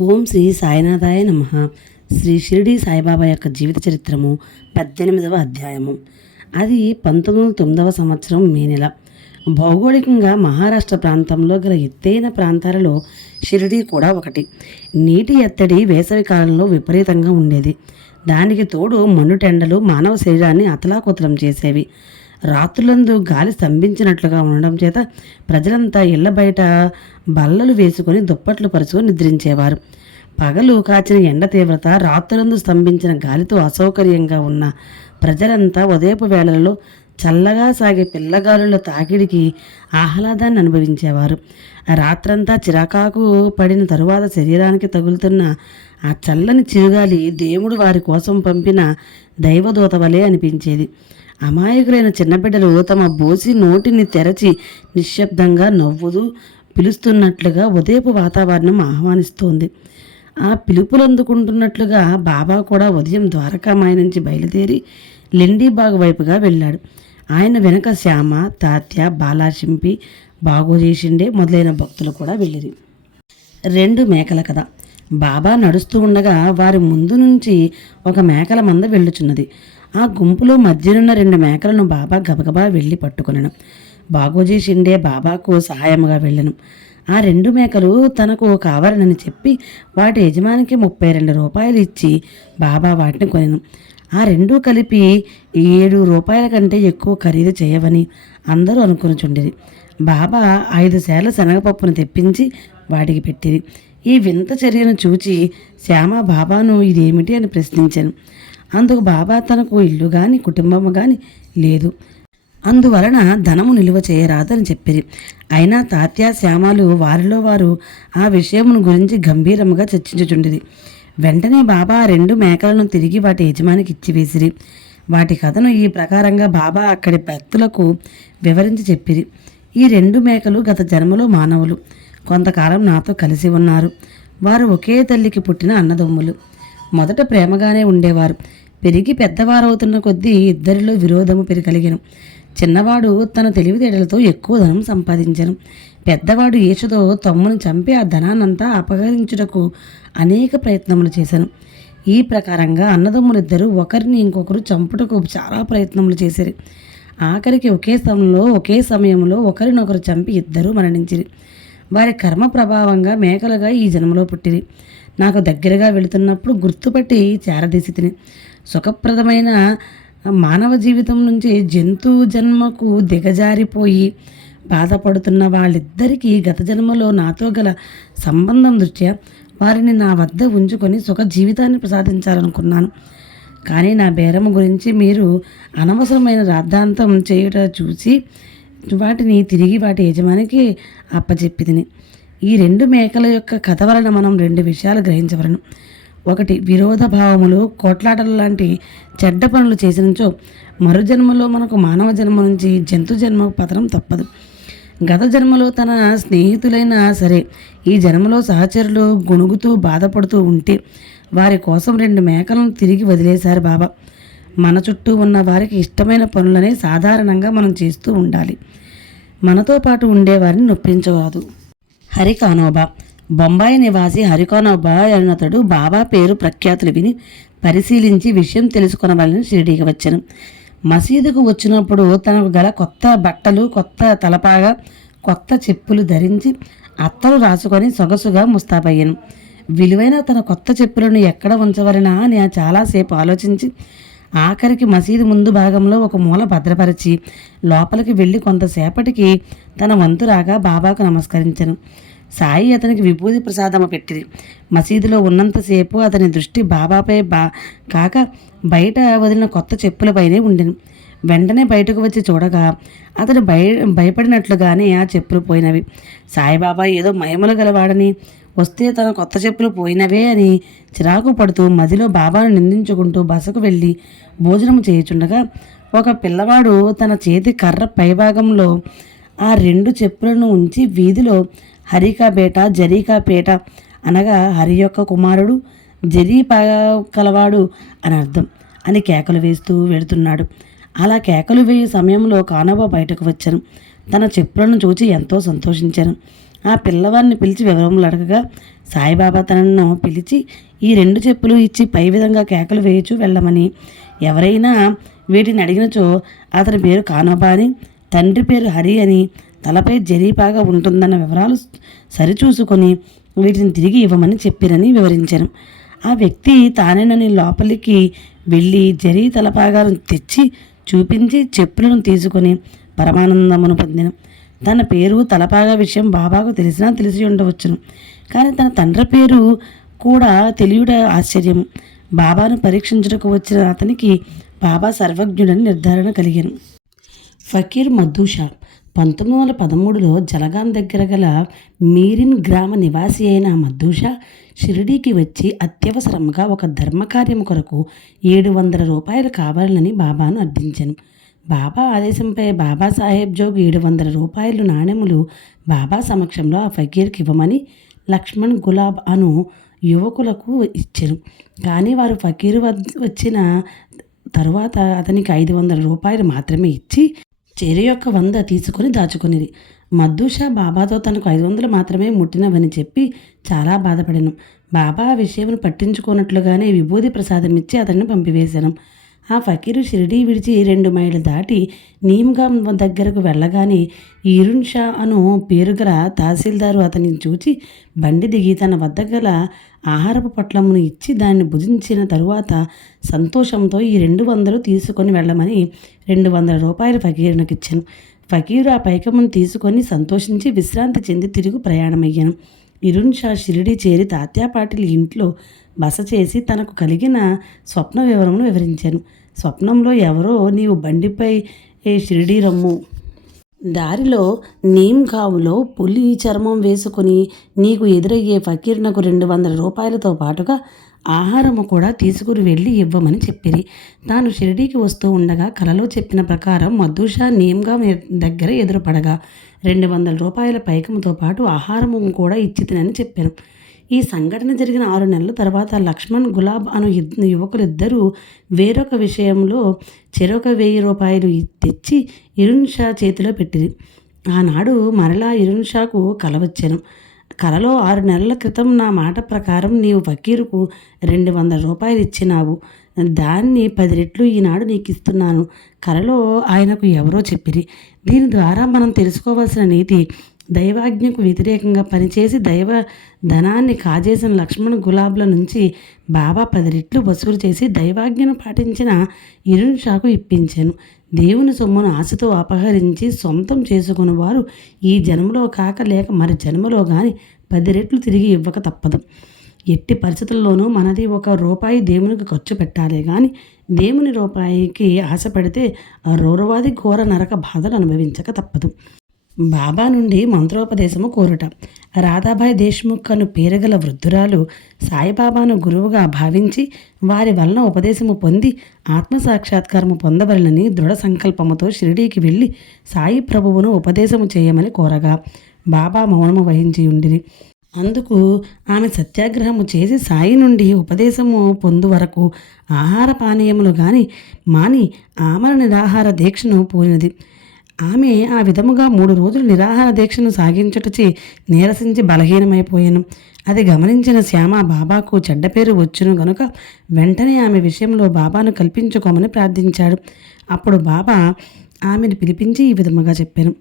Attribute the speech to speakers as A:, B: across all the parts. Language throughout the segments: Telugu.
A: ఓం శ్రీ సాయినాథాయ నమ. శ్రీ షిరిడి సాయిబాబా యొక్క జీవిత చరిత్రము పద్దెనిమిదవ అధ్యాయము. అది పంతొమ్మిది వందల తొమ్మిదవ సంవత్సరం మే నెల. భౌగోళికంగా మహారాష్ట్ర ప్రాంతంలో గల ఎత్తైన ప్రాంతాలలో షిరిడి కూడా ఒకటి. నీటి ఎత్తడి వేసవి కాలంలో విపరీతంగా ఉండేది. దానికి తోడు మండుటెండలు మానవ శరీరాన్ని అతలాకుతలం చేసేవి. రాత్రులందు గాలి స్తంభించినట్లుగా ఉండడం చేత ప్రజలంతా ఇళ్ళ బయట బల్లలు వేసుకొని దుప్పట్లు పరుచుకొని నిద్రించేవారు. పగలు కాచిన ఎండ తీవ్రత రాత్రులందు స్తంభించిన గాలితో అసౌకర్యంగా ఉన్న ప్రజలంతా ఉదయపు వేళలలో చల్లగా సాగే పిల్లగాలుల తాకిడికి ఆహ్లాదాన్ని అనుభవించేవారు. రాత్రంతా చిరాకాకు పడిన తరువాత శరీరానికి తగులుతున్న ఆ చల్లని చిరుగాలి దేవుడు వారి కోసం పంపిన దైవదూత వలె అనిపించేది. అమాయకులైన చిన్నబిడ్డలు తమ బోసి నోటిని తెరచి నిశ్శబ్దంగా నవ్వుతూ పిలుస్తున్నట్లుగా ఉదయపు వాతావరణం ఆహ్వానిస్తోంది. ఆ పిలుపులు అందుకుంటున్నట్లుగా బాబా కూడా ఉదయం ద్వారకామాయ నుంచి బయలుదేరి లెండీబాగ్ వైపుగా వెళ్ళాడు. ఆయన వెనక శ్యామ తాత్య బాలాశింపి బాగోజేషిండే మొదలైన భక్తులు కూడా వెళ్ళిరి. రెండు మేకల కథ. బాబా నడుస్తూ ఉండగా వారి ముందు నుంచి ఒక మేకల మంద వెళ్ళుచున్నది. ఆ గుంపులో మధ్యనున్న రెండు మేకలను బాబా గబగబా వెళ్ళి పట్టుకునను. బాగోజీ షిండే బాబాకు సహాయముగా వెళ్ళను. ఆ రెండు మేకలు తనకు కావాలనని చెప్పి వాటి యజమానికి ముప్పై రెండు రూపాయలు ఇచ్చి బాబా వాటిని కొనెను. ఆ రెండూ కలిపి ఏడు రూపాయల కంటే ఎక్కువ ఖరీదు చేయవని అందరూ అనుకునిచుండేది బాబా ఐదు సేర్ల శనగపప్పును తెప్పించి వాటికి పెట్టిరి. ఈ వింత చర్యను చూచి శ్యామ బాబాను ఇదేమిటి అని ప్రశ్నించాను. అందుకు బాబా తనకు ఇల్లు గాని కుటుంబము గాని లేదు. అందువలన ధనము నిలువ చేయరాదని చెప్పిరి. అయినా తాత్య శ్యామాలు వారిలో వారు ఆ విషయమును గురించి గంభీరముగా చర్చించుచుండిరి. వెంటనే బాబా రెండు మేకలను తిరిగి వాటి యజమానికి ఇచ్చివేసిరి వాటి కథను ఈ ప్రకారంగా బాబా అక్కడి భక్తులకు వివరించి చెప్పిరి. ఈ రెండు మేకలు గత జన్మలో మానవులు. కొంతకాలం నాతో కలిసి ఉన్నారు. వారు ఒకే తల్లికి పుట్టిన అన్నదమ్ములు. మొదట ప్రేమగానే ఉండేవారు. పెరిగి పెద్దవారవుతున్న కొద్దీ ఇద్దరిలో విరోధము పెరగలిగను. చిన్నవాడు తన తెలివితేటలతో ఎక్కువ ధనం సంపాదించను. పెద్దవాడు ఈషతో తమ్ముని చంపి ఆ ధనాన్నంతా అపహరించుటకు అనేక ప్రయత్నములు చేశాను ఈ ప్రకారంగా అన్నదమ్ములిద్దరూ ఒకరిని ఇంకొకరు చంపుటకు చాలా ప్రయత్నములు చేశారు ఆఖరికి ఒకే సమయంలో ఒకే సమయంలో ఒకరినొకరు చంపి ఇద్దరూ మరణించిరి. వారి కర్మ ప్రభావంగా మేకలుగా ఈ జన్మలో పుట్టిరి. నాకు దగ్గరగా వెళుతున్నప్పుడు గుర్తుపట్టి చేరదీసి తిని సుఖప్రదమైన మానవ జీవితం నుంచి జంతు జన్మకు దిగజారిపోయి బాధపడుతున్న వాళ్ళిద్దరికీ గత జన్మలో నాతో గల సంబంధం దృష్ట్యా వారిని నా వద్ద ఉంచుకొని సుఖ జీవితాన్ని ప్రసాదించాలనుకున్నాను. కానీ నా బేరము గురించి మీరు అనవసరమైన రాద్ధాంతం చేయుట చూసి వాటిని తిరిగి వాటి యజమానికి అప్పచెప్పిదిని ఈ రెండు మేకల యొక్క కథ వలన మనం రెండు విషయాలు గ్రహించవలను. ఒకటి విరోధ భావములు కోట్లాటలు లాంటి చెడ్డ పనులు చేసినచో మరు జన్మలో మనకు మానవ జన్మ నుంచి జంతు జన్మ పతనం తప్పదు. గత జన్మలో తన స్నేహితులైనా సరే ఈ జన్మలో సహచరులు గొణుగుతూ బాధపడుతూ ఉంటే వారి కోసం రెండు మేకలను తిరిగి వదిలేశారు బాబా. మన చుట్టూ ఉన్న వారికి ఇష్టమైన పనులనే సాధారణంగా మనం చేస్తూ ఉండాలి. మనతో పాటు ఉండేవారిని నొప్పించరాదు. హరికానోబా. బొంబాయి నివాసి హరికానోబా అతడు బాబా పేరు ప్రఖ్యాతులు విని పరిశీలించి విషయం తెలుసుకునవాలని షిరిడీకి వచ్చాను. మసీదుకు వచ్చినప్పుడు తనకు గల కొత్త బట్టలు కొత్త తలపాగా కొత్త చెప్పులు ధరించి అత్తలు రాసుకొని సొగసుగా ముస్తాబయ్యాను. విలువైన తన కొత్త చెప్పులను ఎక్కడ ఉంచవలనా అని చాలాసేపు ఆలోచించి ఆఖరికి మసీదు ముందు భాగంలో ఒక మూల భద్రపరిచి లోపలికి వెళ్ళి కొంతసేపటికి తన వంతు రాగా బాబాకు నమస్కరించను. సాయి అతనికి విభూతి ప్రసాదము పెట్టింది మసీదులో ఉన్నంతసేపు అతని దృష్టి బాబాపై బా కాక బయట వదిలిన కొత్త చెప్పులపైనే ఉండెను. వెంటనే బయటకు వచ్చి చూడగా అతడు భయ భయపడినట్లుగానే ఆ చెప్పులు పోయినవి. సాయిబాబా ఏదో మహిమలు గలవాడని వస్తే తన కొత్త చెప్పులు పోయినవే అని చిరాకు పడుతూ మదిలో బాబాను నిందించుకుంటూ బసకు వెళ్ళి భోజనం చేయుచుండగా ఒక పిల్లవాడు తన చేతి కర్ర పైభాగంలో ఆ రెండు చెప్పులను ఉంచి వీధిలో హరికాపేట జరీకాపేట అనగా హరి యొక్క కుమారుడు జరీ కలవాడు అని అర్థం అని కేకలు వేస్తూ వెళుతున్నాడు. అలా కేకలు వేయే సమయంలో కానవ బయటకు వచ్చాను తన చెప్పులను చూచి ఎంతో సంతోషించాను ఆ పిల్లవాడిని పిలిచి వివరములు అడగగా సాయిబాబా తనను పిలిచి ఈ రెండు చెప్పులు ఇచ్చి పై విధంగా కేకలు వేయచు వెళ్ళమని. ఎవరైనా వీటిని అడిగినచో అతని పేరు కానోబా అని తండ్రి పేరు హరి అని తలపై జరీపాగా ఉంటుందన్న వివరాలు సరిచూసుకొని వీటిని తిరిగి ఇవ్వమని చెప్పిరని వివరించాను. ఆ వ్యక్తి తానేనని లోపలికి వెళ్ళి జరీ తలపాగాను తెచ్చి చూపించి చెప్పులను తీసుకొని పరమానందమును పొందిన. తన పేరు తలపాగా విషయం బాబాకు తెలిసినా తెలిసి ఉండవచ్చును. కానీ తన తండ్రి పేరు కూడా తెలియట ఆశ్చర్యము బాబాను పరీక్షించుటకు వచ్చిన అతనికి బాబా సర్వజ్ఞుడని నిర్ధారణ కలిగాను. ఫకీర్ మద్దూషా పంతొమ్మిది వందల పదమూడులో జలగాం దగ్గర గల మీరిన్ గ్రామ నివాసి అయిన మద్దూషా షిరిడీకి వచ్చి అత్యవసరంగా ఒక ధర్మకార్యం కొరకు ఏడు వందల రూపాయలు కావాలని బాబాను అర్థించాను. బాబా ఆదేశంపై బాబాసాహెబ్ జోగ్ ఏడు వందల రూపాయలు నాణెములు బాబా సమక్షంలో ఆ ఫకీర్కి ఇవ్వమని లక్ష్మణ్ గులాబ్ అను యువకులకు ఇచ్చారు కానీ వారు ఫకీర్ వచ్చిన తరువాత అతనికి ఐదు వందల రూపాయలు మాత్రమే ఇచ్చి చెరు యొక్క వంద తీసుకొని దాచుకునేది మద్దూషా బాబాతో తనకు ఐదు వందలు మాత్రమే ముట్టినవని చెప్పి చాలా బాధపడాను. బాబా ఆ విషయం పట్టించుకోనట్లుగానే విభూది ప్రసాదం ఇచ్చి అతన్ని పంపివేశాను ఆ ఫకీరు షిరిడీ విడిచి రెండు మైళ్ళు దాటి నీమ్గాం దగ్గరకు వెళ్ళగానే ఈరున్ షా అను పేరు గల తహసీల్దారు అతనిని చూచి బండి దిగి తన వద్ద గల ఆహారపు పొట్లమును ఇచ్చి దాన్ని భుజించిన తరువాత సంతోషంతో ఈ రెండు వందలు తీసుకొని వెళ్ళమని రెండు వందల రూపాయలు ఫకీరునికి ఇచ్చాను ఫకీరు ఆ పైకమును తీసుకొని సంతోషించి విశ్రాంతి చెంది తిరుగు ప్రయాణమయ్యాను. ఇరున్ షా షిరిడి చేరి తాత్యా పాటిల్ ఇంట్లో బస చేసి తనకు కలిగిన స్వప్న వివరమును వివరించాను. స్వప్నంలో ఎవరో నీవు బండిపై ఏ షిరిడి రమ్ము. దారిలో నీమ్గావులో పులి చర్మం వేసుకుని నీకు ఎదురయ్యే ఫకీర్నకు రెండు వందల రూపాయలతో పాటుగా ఆహారము కూడా తీసుకుని వెళ్ళి ఇవ్వమని చెప్పిరి. తాను షిరిడీకి వస్తూ ఉండగా కలలో చెప్పిన ప్రకారం మధుషా నేమ్గా దగ్గర ఎదురుపడగా రెండు వందల రూపాయల పైకముతో పాటు ఆహారము కూడా ఇచ్చి తినని చెప్పాను. ఈ సంఘటన జరిగిన ఆరు నెలల తర్వాత లక్ష్మణ్ గులాబ్ అను యువకులిద్దరూ వేరొక విషయంలో చెరొక వెయ్యి రూపాయలు తెచ్చి ఇరున్ షా చేతిలో పెట్టింది ఆనాడు మరలా ఇరున్ షాకు కల వచ్చాను కలలో ఆరు నెలల క్రితం నా మాట ప్రకారం నీవు ఫకీరుకు రెండు వందల రూపాయలు ఇచ్చినావు. దాన్ని పది రెట్లు ఈనాడు నీకు ఇస్తున్నాను కలలో ఆయనకు ఎవరో చెప్పిరి. దీని ద్వారా మనం తెలుసుకోవాల్సిన నీతి దైవాజ్ఞకు వ్యతిరేకంగా పనిచేసి దైవ ధనాన్ని కాజేసిన లక్ష్మణ్ గులాబ్ల నుంచి బాబా పది రెట్లు వసూలు చేసి దైవాజ్ఞను పాటించిన ఇరున్ షాకు ఇప్పించాను. దేవుని సొమ్మును ఆశతో అపహరించి సొంతం చేసుకుని వారు ఈ జన్మలో కాక లేక మరి జన్మలో కానీ పది రెట్లు తిరిగి ఇవ్వక తప్పదు. ఎట్టి పరిస్థితుల్లోనూ మనది ఒక రూపాయి దేవునికి ఖర్చు పెట్టాలి కానీ దేవుని రూపాయికి ఆశపడితే ఆ రౌరవాది ఘోర నరక బాధలు అనుభవించక తప్పదు. బాబా నుండి మంత్రోపదేశము కోరుట. రాధాబాయి దేశ్ముఖ్ అను పేరుగల వృద్ధురాలు సాయిబాబాను గురువుగా భావించి వారి వలన ఉపదేశము పొంది ఆత్మసాక్షాత్కారము పొందవలనని దృఢ సంకల్పముతో షిరిడీకి వెళ్ళి సాయి ప్రభువును ఉపదేశము చేయమని కోరగా బాబా మౌనము వహించి ఉండిరి. అందుకు ఆమె సత్యాగ్రహము చేసి సాయి నుండి ఉపదేశము పొందు వరకు ఆహార పానీయములు గాని మాని ఆమర నిరాహార దీక్షను పూనినది. ఆమె ఆ విధముగా మూడు రోజులు నిరాహార దీక్షను సాగించుటచి నీరసించి బలహీనమైపోయాను. అది గమనించిన శ్యామ బాబాకు చెడ్డ పేరు వచ్చును గనుక వెంటనే ఆమె విషయంలో బాబాను కల్పించుకోమని ప్రార్థించాడు. అప్పుడు బాబా ఆమెను పిలిపించి ఈ విధముగా చెప్పాను.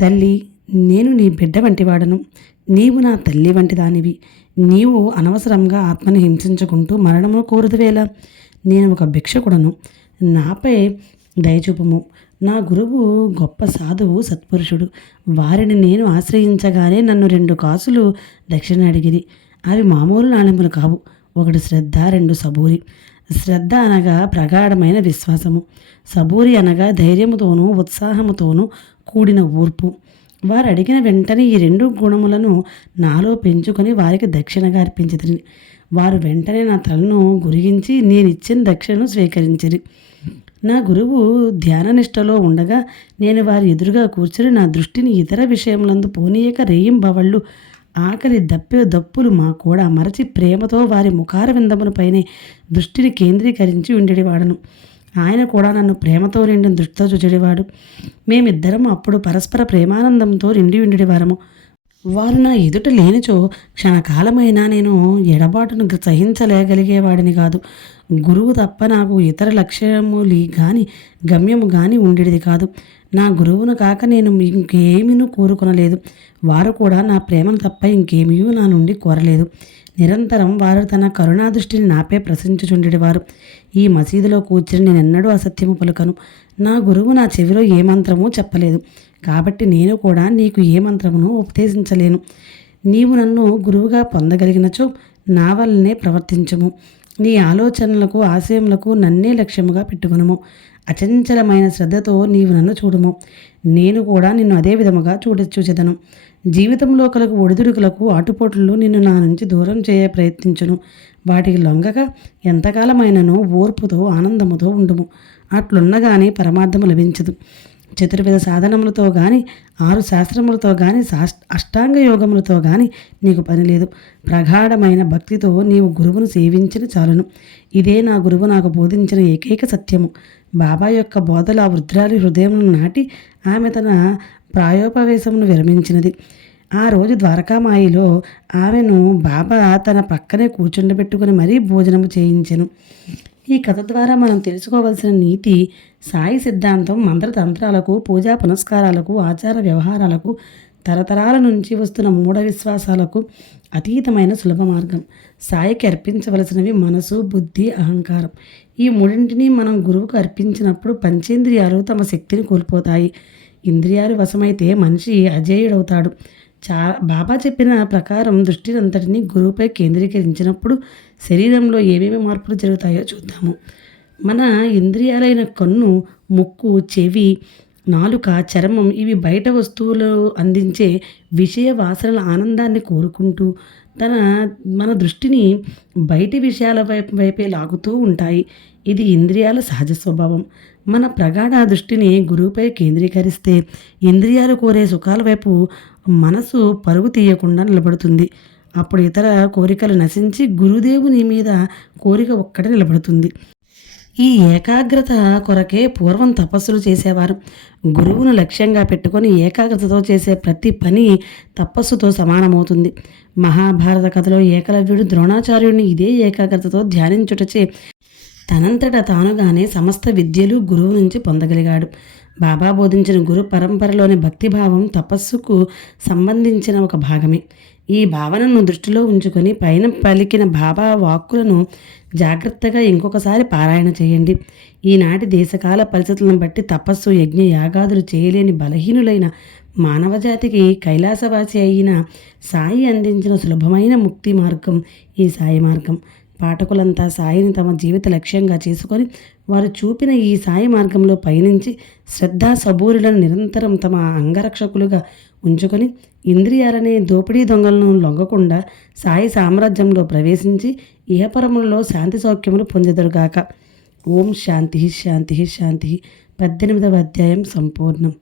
A: తల్లి నేను నీ బిడ్డ వంటివాడను. నీవు నా తల్లి వంటి దానివి. నీవు అనవసరంగా ఆత్మని హింసించుకుంటూ మరణము కోరుదువేలా. నేను ఒక భిక్షకుడను. నాపై దయచూపము. నా గురువు గొప్ప సాధువు సత్పురుషుడు. వారిని నేను ఆశ్రయించగానే నన్ను రెండు కాసులు దక్షిణ అడిగిరి. అవి మామూలు నాణెములు కావు. ఒకటి శ్రద్ధ రెండు సబూరి. శ్రద్ధ అనగా ప్రగాఢమైన విశ్వాసము. సబూరి అనగా ధైర్యముతోనూ ఉత్సాహముతోనూ కూడిన ఊర్పు. వారు అడిగిన వెంటనే ఈ రెండు గుణములను నాలో పెంచుకొని వారికి దక్షిణగా అర్పించదని వారు వెంటనే నా తలను గురిగించి నేను ఇచ్చిన దక్షిణను స్వీకరించిరి. నా గురువు ధ్యాననిష్టలో ఉండగా నేను వారి ఎదురుగా కూర్చుని నా దృష్టిని ఇతర విషయములందు పోనీయక రేయింబవళ్ళు ఆకలి దప్పే దప్పులు మా కూడా మరచి ప్రేమతో వారి ముఖార విందములపైనే దృష్టిని కేంద్రీకరించి ఉండేవాడను ఆయన కూడా నన్ను ప్రేమతో నిండిన దృష్టితో చూచేవాడు మేమిద్దరం అప్పుడు పరస్పర ప్రేమానందంతో నిండి ఉండేవారము వారు నా ఎదుట లేనిచో క్షణకాలమైనా నేను ఎడబాటును సహించలేగలిగేవాడిని కాదు. గురువు తప్ప నాకు ఇతర లక్ష్యములు గాని గమ్యము గాని ఉండేది కాదు. నా గురువును కాక నేను ఇంకేమీను కోరుకొనలేదు. వారు కూడా నా ప్రేమను తప్ప ఇంకేమీ నా నుండి కోరలేదు. నిరంతరం వారు తన కరుణా దృష్టిని నాపై ప్రశంసించుచుండేవారు ఈ మసీదులో కూర్చుని నేనెన్నడూ అసత్యము పలుకను. నా గురువు నా చెవిలో ఏ మంత్రమూ చెప్పలేదు. కాబట్టి నేను కూడా నీకు ఏ మంత్రమును ఉపదేశించలేను. నీవు నన్ను గురువుగా పొందగలిగినచో నా వల్లనే ప్రవర్తించము. నీ ఆలోచనలకు ఆశయములకు నన్నే లక్ష్యముగా పెట్టుకునుము. అచంచలమైన శ్రద్ధతో నీవు నన్ను చూడుము. నేను కూడా నిన్ను అదే విధముగా చూడ చూచెదను. జీవితంలో కలకు ఒడిదుడుకులకు ఆటుపోటులు నిన్ను నా నుంచి దూరం చేయ ప్రయత్నించును. వాటికి లొంగక ఎంతకాలమైనను ఓర్పుతో ఆనందముతో ఉండుము. అట్లున్నగానే పరమార్థము లభించదు. చతుర్విధ సాధనములతో కానీ ఆరు శాస్త్రములతో కానీ అష్టాంగ యోగములతో కానీ నీకు పని లేదు. ప్రగాఢమైన భక్తితో నీవు గురువును సేవించిన చాలును. ఇదే నా గురువు నాకు బోధించిన ఏకైక సత్యము. బాబా యొక్క బోధల ఆ వృద్ధురాలి హృదయమును నాటి ఆమె తన ప్రాయోపవేశమును విరమించినది. ఆ రోజు ద్వారకామాయిలో ఆమెను బాబా తన పక్కనే కూర్చుండబెట్టుకుని మరీ భోజనము చేయించెను. ఈ కథ ద్వారా మనం తెలుసుకోవలసిన నీతి సాయి సిద్ధాంతం మంత్రతంత్రాలకు పూజా పునస్కారాలకు ఆచార వ్యవహారాలకు తరతరాల నుంచి వస్తున్న మూఢ విశ్వాసాలకు అతీతమైన సులభ మార్గం. సాయికి అర్పించవలసినవి మనసు బుద్ధి అహంకారం. ఈ మూడింటిని మనం గురువుకు అర్పించినప్పుడు పంచేంద్రియాలు తమ శక్తిని కోల్పోతాయి. ఇంద్రియాలు వశమైతే మనిషి అజేయుడవుతాడు. చా బాబా చెప్పిన ప్రకారం దృష్టినంతటిని గురువుపై కేంద్రీకరించినప్పుడు శరీరంలో ఏమేమి మార్పులు జరుగుతాయో చూద్దాము. మన ఇంద్రియాలైన కన్ను ముక్కు చెవి నాలుక చర్మం ఇవి బయట వస్తువులు అందించే విషయ వాసనల ఆనందాన్ని కోరుకుంటూ తన మన దృష్టిని బయటి విషయాల వైపు వైపే లాగుతూ ఉంటాయి. ఇది ఇంద్రియాల సహజ స్వభావం. మన ప్రగాఢ దృష్టిని గురువుపై కేంద్రీకరిస్తే ఇంద్రియాలు కోరే సుఖాల వైపు మనసు పరుగు తీయకుండా నిలబడుతుంది. అప్పుడు ఇతర కోరికలు నశించి గురుదేవుని మీద కోరిక ఒక్కటే నిలబడుతుంది. ఈ ఏకాగ్రత కొరకే పూర్వం తపస్సులు చేసేవారు. గురువును లక్ష్యంగా పెట్టుకొని ఏకాగ్రతతో చేసే ప్రతి పని తపస్సుతో సమానమవుతుంది. మహాభారత కథలో ఏకలవ్యుడు ద్రోణాచార్యుడిని ఇదే ఏకాగ్రతతో ధ్యానించుటచే తనంతట తానుగానే సమస్త విద్యలు గురువు నుంచి పొందగలిగాడు. బాబా బోధించిన గురు పరంపరలోని భక్తిభావం తపస్సుకు సంబంధించిన ఒక భాగమే. ఈ భావనను దృష్టిలో ఉంచుకొని పైన పలికిన బాబా వాక్కులను జాగ్రత్తగా ఇంకొకసారి పారాయణ చేయండి. ఈనాటి దేశకాల పరిస్థితులను బట్టి తపస్సు యజ్ఞ యాగాదులు చేయలేని బలహీనులైన మానవజాతికి కైలాసవాసి అయిన సాయి అందించిన సులభమైన ముక్తి మార్గం ఈ సాయి మార్గం. పాఠకులంతా సాయిని తమ జీవిత లక్ష్యంగా చేసుకొని వారు చూపిన ఈ సాయి మార్గంలో పయనించి శ్రద్ధా సబూరులను నిరంతరం తమ అంగరక్షకులుగా ఉంచుకొని ఇంద్రియాలనే దోపిడీ దొంగలను లొంగకుండా సాయి సామ్రాజ్యంలో ప్రవేశించి ఇహపరములలో శాంతి సౌఖ్యములు పొందెదరుగాక. ఓం శాంతి శాంతి శాంతి. పద్దెనిమిదవ అధ్యాయం సంపూర్ణం.